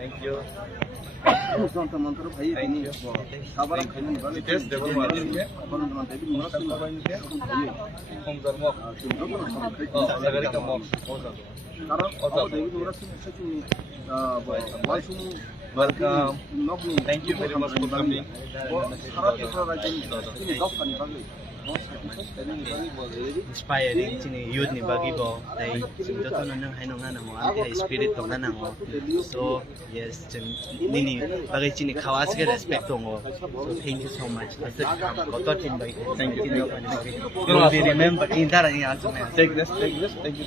Thank you. যন্ত্র ভাই তিনি খাবার খাইলেন বলে Tes devo marine. বন্ধন দেবী মুরাদ Sagari ka mo. কারণ দেবী মুরাদ সেটি বয়সুমু Welcome. নগ্নি Thank you very much for coming. সারা ত্রিপুরা রাজ্যে তিনি দফানি বাগে inspiring chini youth ni bagi bo dai jingto to nang haino nga nang ang spirit to nga nang so yes nini bagi chini khawas ke respect to so thank you so much ko to tin bai Thank you. you will be remembered in that in also Take this. Thank you.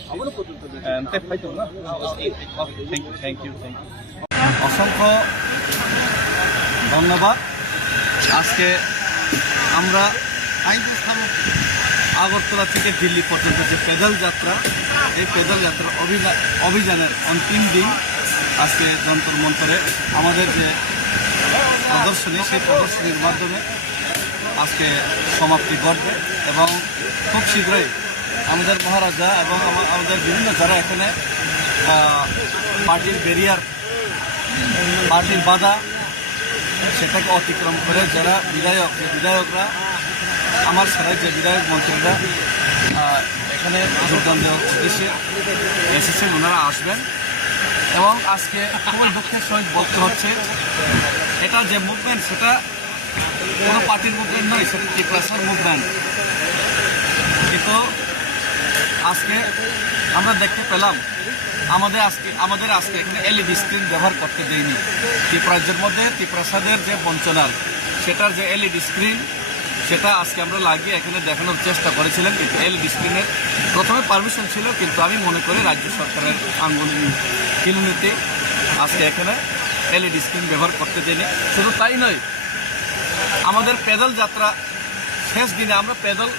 Take fight na. Thank you. অসংখ্য ধন্যবাদ। আজকে আমরা আগরতলা থেকে দিল্লি পর্যন্ত যে পেদল যাত্রা, এই পেদল যাত্রা অভিযানের অন্তিম দিন আজকে যন্তর মন্তরে আমাদের যে প্রদর্শনী, সেই প্রদর্শনীর মাধ্যমে আজকে সমাপ্তি ঘটবে এবং খুব শীঘ্রই আমাদের মহারাজা এবং আমাদের বিভিন্ন যারা এখানে পার্টির ব্যারিয়ার, পার্টির বাধা সেটাকে অতিক্রম করে যারা বিধায়করা আমার সারাই যে বিধায়ক মন্ত্রীরা এখানে যোগদান দেওয়ার উদ্দেশ্যে এসেছেন, ওনারা আসবেন। এবং আজকে খুবই দুঃখের সহিত বলতে হচ্ছে, এটা যে মুভমেন্ট সেটা কোনো পার্টির মুভমেন্ট নয়, সেটা ত্রিপুরাসার মুভমেন্ট। কিন্তু আজকে আমরা দেখতে পেলাম আমাদের আজকে এখানে এলইডি স্ক্রিন ব্যবহার করতে দেয়নি। ত্রিপুরাজ্যের মধ্যে ত্রিপুরাসাদের যে বঞ্চনার সেটার যে এলইডি স্ক্রিন সেটা আজকে আমরা লাগিয়ে এখানে দেখানোর চেষ্টা করেছিলেন, কিন্তু এলইডি স্ক্রিনের প্রথমে পারমিশন ছিল, কিন্তু আমি মনে করি রাজ্য সরকারের কিলনীতি আজকে এখানে এলইডি স্ক্রিন ব্যবহার করতে দেয়নি। শুধু তাই নয়, আমাদের পেদল যাত্রা শেষ দিনে আমরা পেদল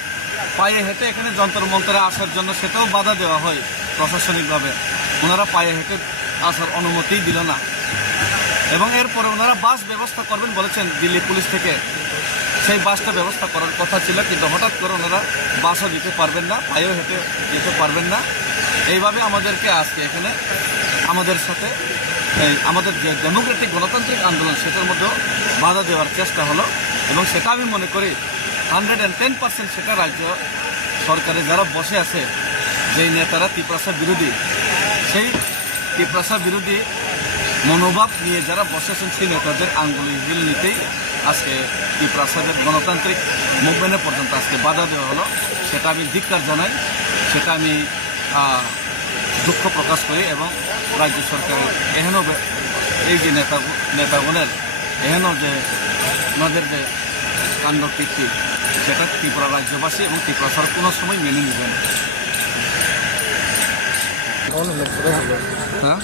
পায়ে হেঁটে এখানে যন্তর মন্তরে আসার জন্য সেটাও বাধা দেওয়া হয় প্রশাসনিকভাবে। ওনারা পায়ে হেঁটে আসার অনুমতিই দিল না এবং এরপরে ওনারা বাস ব্যবস্থা করবেন বলেছেন দিল্লি পুলিশ থেকে। সেই বাসটা ব্যবস্থা করার কথা ছিল, কিন্তু হঠাৎ করে ওনারা বাসও দিতে পারবেন না, পায়েও হেঁটে যেতে পারবেন না। এইভাবে আমাদেরকে আজকে এখানে আমাদের সাথে আমাদের যে ডেমোক্রেটিক গণতান্ত্রিক আন্দোলন সেটার মধ্যেও বাধা দেওয়ার চেষ্টা হলো এবং সেটা আমি মনে করি 110% সেটা রাজ্য সরকারে যারা বসে আছে, যেই নেতারা ত্রিপুরাসা বিরোধী, সেই ত্রিপুরাসা বিরোধী মনোভাব নিয়ে যারা বসেছেন সেই নেতাদের আঙ্গুল নিতেই আজকে ত্রিপুরাসাদের গণতান্ত্রিক মুভমেন্টে পর্যন্ত আজকে বাধা দেওয়া হলো। সেটা আমি ধিক্কার জানাই, সেটা আমি দুঃখ প্রকাশ করি এবং রাজ্য সরকারের এহেন এই যে নেতাগণের এহেন যে ওনাদের যে কাণ্ড কীর্তি সেটা ত্রিপুরা রাজ্যবাসী এবং ত্রিপুরা সরকার কোনো সময় মেনে নেবে না। হ্যাঁ।